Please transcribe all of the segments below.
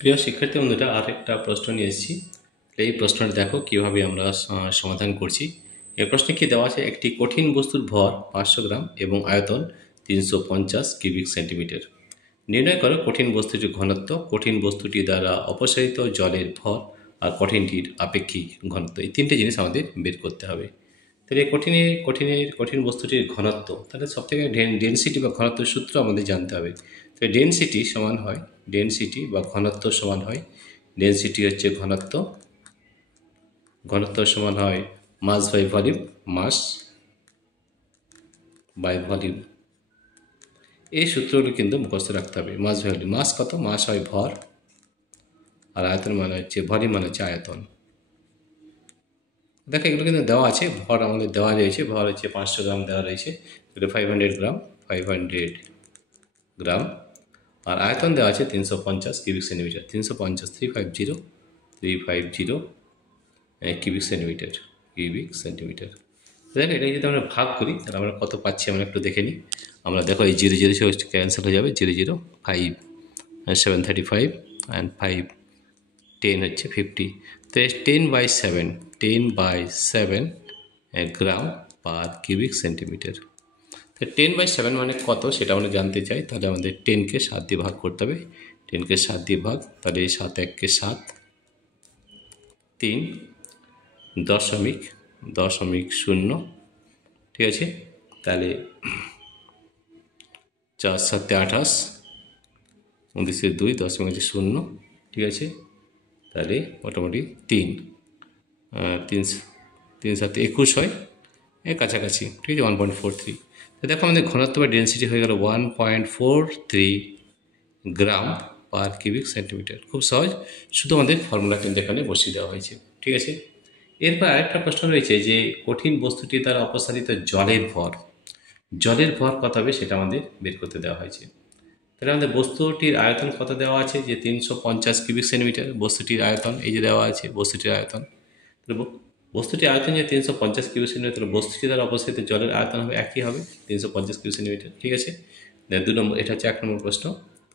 প্রিয় শিক্ষার্থী বন্ধুরা, আরেকটা প্রশ্ন নিয়ে এসেছি। এই প্রশ্নটা দেখো কিভাবে আমরা সমাধান করছি। এই প্রশ্নে কি দেওয়া আছে, একটি কঠিন বস্তুর ভর 500 গ্রাম এবং আয়তন 350 কিউবিক সেন্টিমিটার। নির্ণয় করো কঠিন বস্তুটির ঘনত্ব, কঠিন বস্তুটি দ্বারা অপসারিত জলের ভর আর কঠিনটির আপেক্ষিক ঘনত্ব। এই তিনটে জিনিস আমাদের বের করতে হবে। তাহলে কঠিন বস্তুটির ঘনত্ব, তাহলে সব থেকে ডেনসিটি বা ঘনত্ব সূত্র আমাদের জানতে হবে। তো ডেনসিটি সমান হয়, ডেনসিটি বা ঘনত্ব সমান হয়, ডেনসিটি হচ্ছে ঘনত্ব, ঘনত্ব সমান হয় mass by volume, mass by volume. এই সূত্রগুলো কিন্তু মুখস্থ রাখতে হবে। মাস বাই ভলিউম, মাস কত, মাস হয় ভর, আর আয়তন মানে হচ্ছে, ভলিউম মানে হচ্ছে আয়তন। দেখো এগুলো কিন্তু দেওয়া আছে, ভর আমাদের দেওয়া রয়েছে, ভর হচ্ছে 500 গ্রাম দেওয়া রয়েছে, 500 গ্রাম, 500 গ্রাম। আর আয়তন দেওয়া আছে 350 কিউবিক সেন্টিমিটার, 350, 350 কিউবিক সেন্টিমিটার, দেখো এটা যদি আমরা ভাগ করি তাহলে আমরা কত পাচ্ছি আমরা একটু দেখে নিই। আমরা দেখো এই 0 ক্যান্সেল হয়ে যাবে, 0 5 735 অ্যান্ড 5 10 হচ্ছে 50। তো 10/7, 10/7 গ্রাম পার কিউবিক সেন্টিমিটার। তো 10/7 মানে কত সেটা আমরা জানতে চাই, তাহলে আমাদের 10কে 7 দিয়ে ভাগ করতে হবে। 10কে 7 দিয়ে ভাগ, তাহলে 7 1কে 7, 3 দশমিক 0, ঠিক আছে। তাহলে 4 7 28, 29 2, 0, ঠিক আছে। তাহলে মোটামুটি 3 3 3 7 21 হয়, এর কাছাকাছি, ঠিক আছে, 1.43। তো দেখো আমাদের ঘনত্ব বা ডেন্সিটি হয়ে গেল 1.43 গ্রাম পার কিউবিক সেন্টিমিটার। খুব সহজ, শুধু আমাদের ফর্মুলা কিন্তু এখানে বসিয়ে দেওয়া হয়েছে, ঠিক আছে। এরপর আরেকটা প্রশ্ন রয়েছে যে কঠিন বস্তুটি দ্বারা অপসারিত জলের ভর, জলের ভর কত হবে সেটা আমাদের বের করতে দেওয়া হয়েছে। তাহলে আমাদের বস্তুটির আয়তন কত দেওয়া আছে, যে 350 কিউবিক সেন্টিমিটার বস্তুটির আয়তন, এই যে দেওয়া আছে বস্তুটির আয়তন। তাহলে বস্তুটির আয়তন যে 350 কিউবিক সেন্টিমিটার, তাহলে বস্তুটি দ্বারা অপসারিত জলের আয়তন হবে একই হবে, 350 কিউবিক সেন্টিমিটার, ঠিক আছে। 2 নম্বর, এটা হচ্ছে 1 নম্বর প্রশ্ন।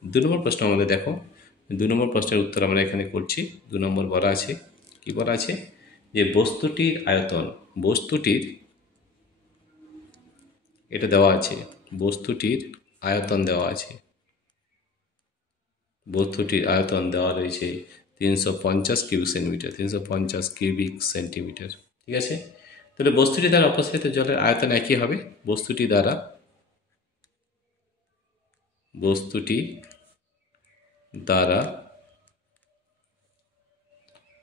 2 নম্বর প্রশ্ন আমাদের দেখো, 2 নম্বর প্রশ্নের উত্তর আমরা এখানে করছি। 2 নম্বর বলা আছে, কি বলা আছে, যে বস্তুটির আয়তন, বস্তুটির, এটা দেওয়া আছে, বস্তুটির আয়তন দেওয়া আছে, বস্তুটির আয়তন দেওয়া রয়েছে 350 কিউবিক সেন্টিমিটার, 350 কিউবিক সেন্টিমিটার, ঠিক আছে। তাহলে বস্তুটি দ্বারা অপসারিত জলের আয়তন একই হবে, বস্তুটি দ্বারা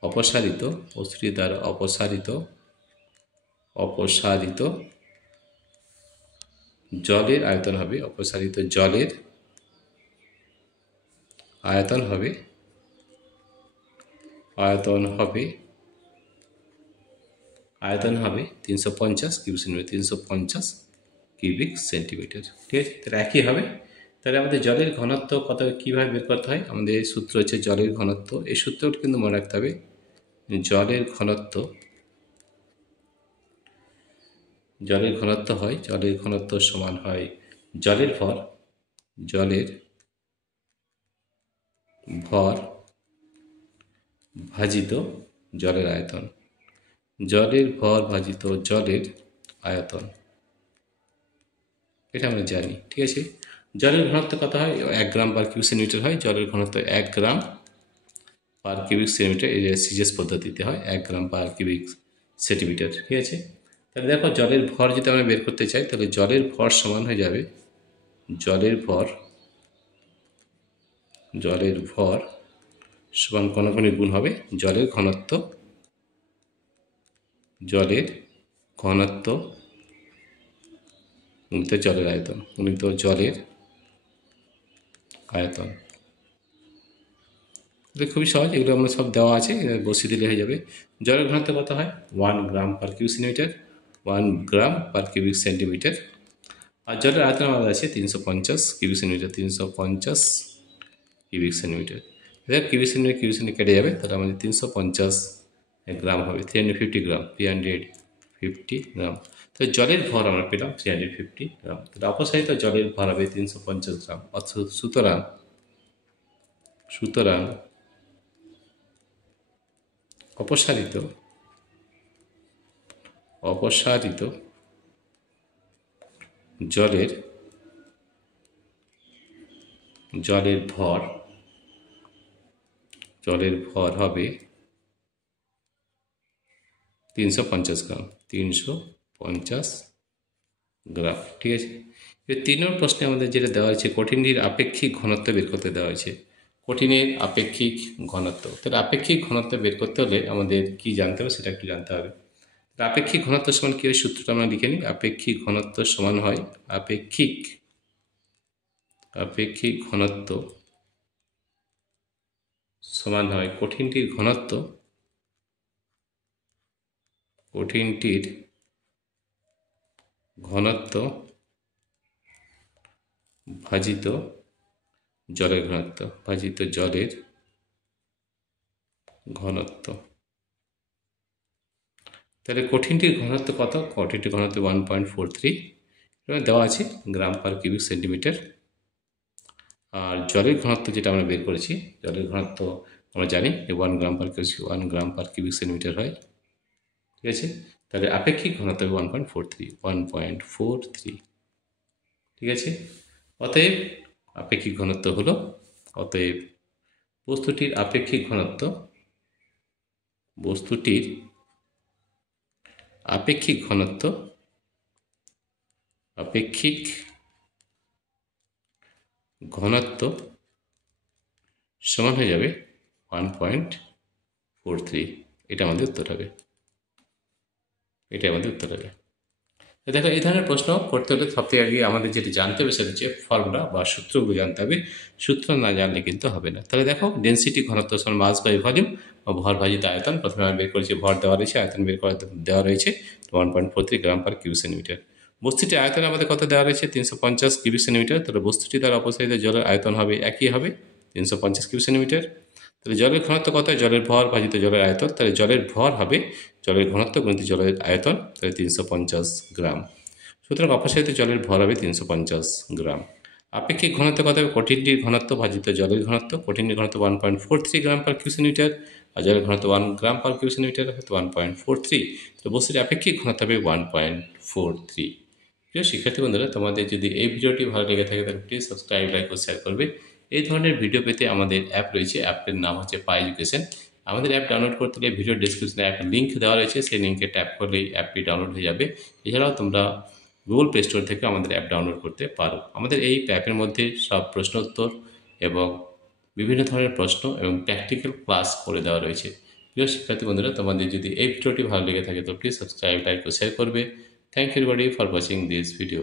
অপসারিত, বস্তুটি দ্বারা অপসারিত জলের আয়তন হবে, অপসারিত জলের আয়তন হবে 350 কিউবিক সেন্টিমিটার, 350 কিউবিক সেন্টিমিটার, ঠিক আছে। তাহলে একই হবে। তাহলে আমাদের জলের ঘনত্ব কত, কীভাবে বের করতে হয়, আমাদের এই সূত্র হচ্ছে জলের ঘনত্ব। এই সূত্রটা কিন্তু মনে রাখতে হবে, জলের ঘনত্ব হয়, জলের ঘনত্ব সমান হয় জলের ভর ভাজিত জলের আয়তন, জলের ভর ভাজিত জলের আয়তন, এটা আমরা জানি, ঠিক আছে। জলের ঘনত্ব কত হয়, 1 গ্রাম পার কিউবিক সেন্টিমিটার হয়, জলের ঘনত্ব 1 গ্রাম পার কিউবিক সেন্টিমিটার, এই সিজিএস পদ্ধতিতে হয় 1 গ্রাম পার কিউবিক সেন্টিমিটার, ঠিক আছে। তাহলে দেখো জলের ভর যদি আমরা বের করতে চাই, তাহলে জলের ভর সমান হয়ে যাবে, জলের ভর সমান কণাকণির গুণ হবে জলের ঘনত্ব গুণিত জলের আয়তন, এটা খুবই সহজ, এগুলো আমরা সব দেওয়া আছে, বসিয়ে দিলে হয়ে যাবে। জলের ঘনত্ব কত হয়, 1 গ্রাম পার কিউবিক সেন্টিমিটার, 1 গ্রাম পার কিউবিক সেন্টিমিটার। আর জলের আয়তন আমাদের আছে 350 cubic centimetre, 350 cubic centimetre. Cubic centimetre কেটে যাবে, তাহলে আমাদের 350 গ্রাম হবে, 350 গ্রাম, 350 গ্রাম। তো জলের ভর আমরা পেলাম 350 গ্রাম। তাহলে অপসারিত জলের ভর হবে 350 গ্রাম। সুতরাং অপসারিত জলের ভর হবে 350 গ্রাম। 350 গ্রাম, ঠিক আছে। এবার 3 নম্বর প্রশ্নে আমাদের যেটা দেওয়া হয়েছে, কঠিনটির আপেক্ষিক ঘনত্ব বের করতে দেওয়া হয়েছে। কঠিনের আপেক্ষিক ঘনত্ব, তাহলে আপেক্ষিক ঘনত্ব বের করতে হলে আমাদের কি জানতে হবে সেটা একটু জানতে হবে। আপেক্ষিক ঘনত্ব সমান কি হয়, সূত্রটা আমরা লিখে নিই। আপেক্ষিক ঘনত্ব সমান হয় আপেক্ষিক ঘনত্ব সমান হয় কঠিনটির ঘনত্ব ভাজিত জলের ঘনত্ব। তাহলে কঠিনটির ঘনত্ব কত? কঠিনটির ঘনত্ব 1.43 দেওয়া আছে গ্রাম পার কিউবিক সেন্টিমিটার। আর জলের ঘনত্ব যেটা আমরা বের করেছি, জলের ঘনত্ব আমরা জানি যে 1 গ্রাম পার কিউবিক সেন্টিমিটার হয়, ঠিক আছে। তাহলে আপেক্ষিক ঘনত্ব 1.43, ঠিক আছে। অতএব আপেক্ষিক ঘনত্ব হলো, বস্তুটির আপেক্ষিক ঘনত্ব সমান হয়ে যাবে 1.43। এটা আমাদের উত্তর হবে। দেখো, এই ধরনের প্রশ্ন করতে হলে সবথেকে আগে আমাদের যেটা জানতে হবে সেটা হচ্ছে ফর্মুলা বা সূত্রগুলো জানতে হবে। সূত্র না জানলে কিন্তু হবে না। তাহলে দেখো, ডেন্সিটি ঘনত্ব সমান মাস বাই ভলিউম বা ভর ভাজিত আয়তন। প্রথমে আমি বের করেছি, ভর দেওয়া রয়েছে, আয়তন বের করা দেওয়া রয়েছে 1.43 গ্রাম পার কিউবিক সেন্টিমিটার। বস্তুটির আয়তন আমাদের কত দেওয়া রয়েছে? 350 কিউবিক সেন্টিমিটার। তাহলে বস্তুটি দ্বারা অপসারিত জলের আয়তন হবে একই হবে 350 কিউবিক সেন্টিমিটার। তাহলে জলের ঘনত্ব কত? জলের ভর ভাজিত জলের আয়তন। তাহলে জলের ভর হবে জলের ঘনত্ব গুণিত জলের আয়তন, তাহলে 350 গ্রাম। সুতরাং অপসারিত জলের ভর হবে 350 গ্রাম। আপেক্ষিক ঘনত্ব কত হবে? কঠিনটির ঘনত্ব ভাজিত জলের ঘনত্ব। কঠিনটির ঘনত্ব 1.43 গ্রাম পার কিউ সেন্টিমিটার, আর জলের ঘনত্ব 1 গ্রাম পার কিউ সেন্টিমিটার, হয়তো 1.43। তো বস্তুটির আপেক্ষিক ঘনত্ব হবে 1.43। প্রিয় শিক্ষার্থী বন্ধুরা, তোমাদের যদি এই ভিডিওটি ভালো লেগে থাকে তাহলে প্লিজ সাবস্ক্রাইব, লাইক ও শেয়ার করবে। এই ধরনের ভিডিও পেতে আমাদের অ্যাপ রয়েছে, অ্যাপের নাম হচ্ছে পাই এডুকেশন। আমাদের অ্যাপ ডাউনলোড করতে গেলে ভিডিও ডিসক্রিপশনে একটা লিঙ্ক দেওয়া রয়েছে, সেই লিঙ্কে ট্যাপ করলেই অ্যাপটি ডাউনলোড হয়ে যাবে। এছাড়াও তোমরা গুগল প্লে স্টোর থেকে আমাদের অ্যাপ ডাউনলোড করতে পারো। আমাদের এই অ্যাপের মধ্যে সব প্রশ্ন উত্তর এবং বিভিন্ন ধরনের প্রশ্ন এবং প্র্যাকটিক্যাল ক্লাস করে দেওয়া রয়েছে। প্রিয় শিক্ষার্থী বন্ধুরা, তোমাদের যদি এই ভিডিওটি ভালো লেগে থাকে তো প্লিজ সাবস্ক্রাইব, লাইক ও শেয়ার করবে। Thank you everybody for watching this video.